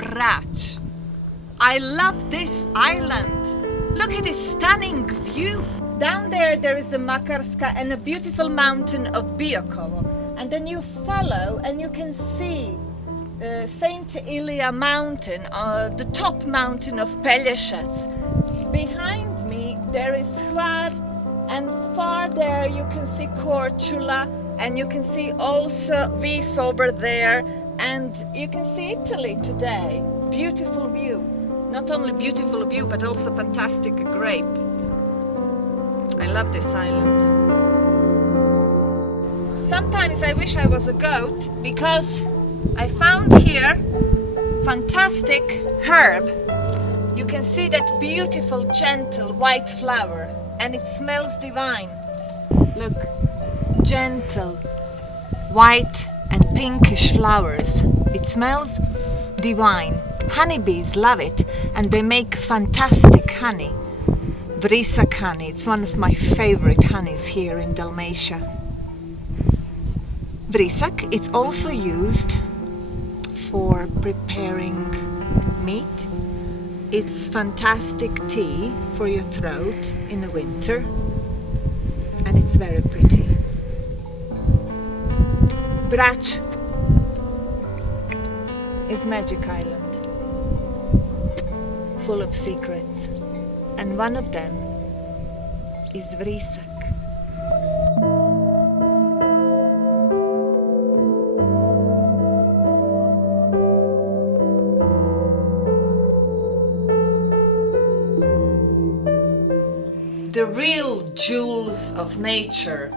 Brač. I love this island. Look at this stunning view. Down there is the Makarska and a beautiful mountain of Biokovo. And then you follow and you can see Saint Ilya mountain, the top mountain of Pelješac. Behind me there is Hvar, and far there you can see Korčula, and you can see also Vis over there, and you can see Italy today. Beautiful view. Not only beautiful view, but also fantastic grapes. I love this island. Sometimes I wish I was a goat, because I found here fantastic herb. You can see that beautiful, gentle white flower, and it smells divine. Look, gentle, white and pinkish flowers. It smells divine. Honeybees love it, and they make fantastic honey. Vrisak honey, it's one of my favorite honeys here in Dalmatia. Vrisak, it's also used for preparing meat. It's fantastic tea for your throat in the winter, and it's very pretty. Brač is magic island, full of secrets, and one of them is Vrisak. The real jewels of nature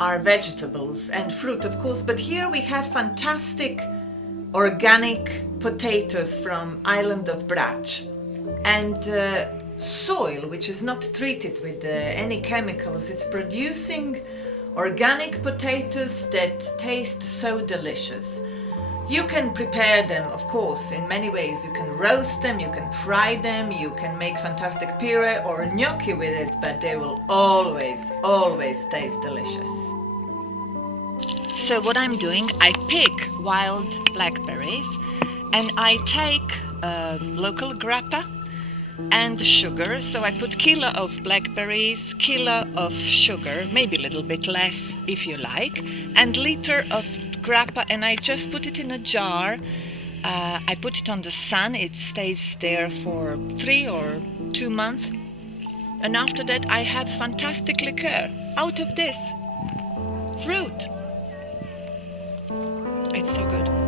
are vegetables and fruit, of course, but here we have fantastic organic potatoes from island of Brač, and soil which is not treated with any chemicals. It's producing organic potatoes that taste so delicious. You can prepare them, of course, in many ways. You can roast them, you can fry them, you can make fantastic puree or gnocchi with it, but they will always, always taste delicious. So what I'm doing, I pick wild blackberries and I take local grappa and sugar. So I put kilo of blackberries, kilo of sugar, maybe a little bit less if you like, and liter of grappa, and I just put it in a jar. I put it on the sun. It stays there for 3 or 2 months, and after that I have fantastic liqueur out of this fruit. It's so good.